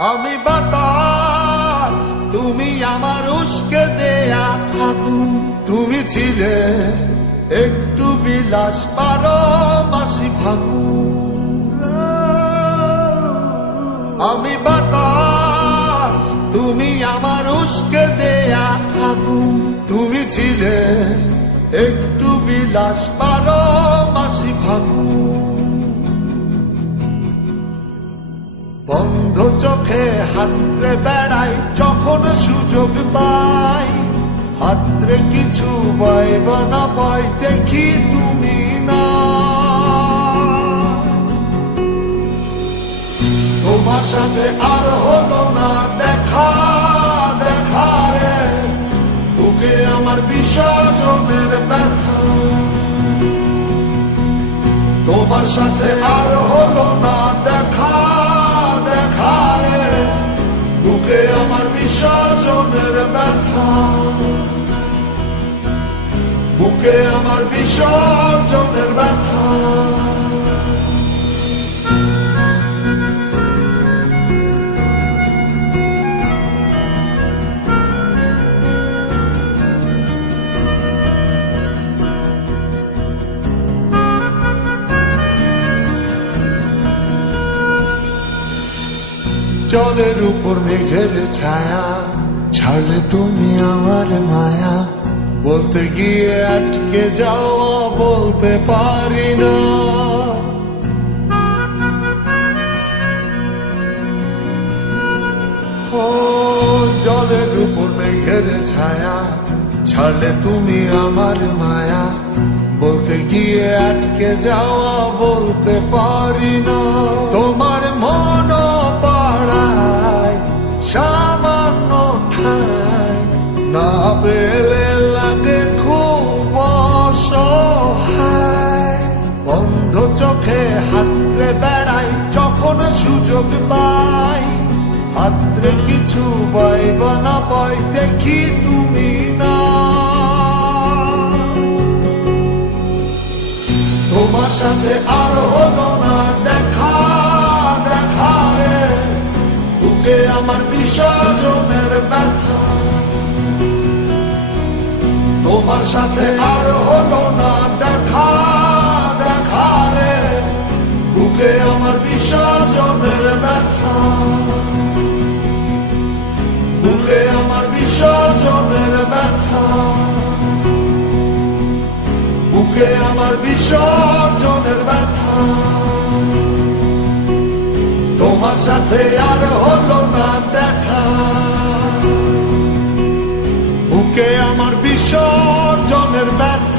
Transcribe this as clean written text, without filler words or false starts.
আমি বাতাস, তুমি আমার উস্কে দেয়া আগুন। তুমি ছিলে একটু বিলাস, পারো বাসি ফাগুন। আমি বাতাস, তুমি আমার উস্কে দেয়া আগুন। তুমি ছিলে একটু বিলাস, পারো বাসি ফাগুন। বন্ধ চোখে হাতরে বেড়াই যখন সুযোগ পাই, হাতরে কিছু পাইব না পাই দেখি তুমি না। তোমার সাথে আর হলো না দেখা, দেখা রে বুকে আমার বিসর্জনের ব্যথা। তোমার সাথে আর হলো না দেখা, দেখা রে বুকে আমার বিসর্জনের ব্যথা। বুকে আমার বিসর্জনের ব্যথা। জলের উপর মেঘের ছায়া, ছাড়লে তুমি আমার মায়া। বলতে গিয়ে আটকে যাওয়া বলতে পারি না। ও জলের উপর মেঘের ছায়া, ছাড়লে তুমি আমার মায়া। বলতে গিয়ে আটকে যাওয়া বলতে পারি না। তোমার মন পাড়ায় সামান্য ঠাই, না পেলে লাগে খুব অসহায়। বন্ধ চোখে হাতরে বেড়াই যখন সুযোগ পাই, হাতরে কিছু পাইব না পাই দেখি তুমি না। তোমার সাথে আর হলো না দেখা, দেখা রে বুকে আমার বিসর্জনের ব্যথা। তোমার সাথে আর হলো না দেখা, দেখা রে বুকে আমার বিসর্জনের ব্যথা। বুকে আমার বিসর্জনের ব্যথা। বুকে আমার বিসর্জনের ব্যথা। তোমার সাথে আর হলো না দেখা, বুকে আমার বিসর্জনের ব্যথা।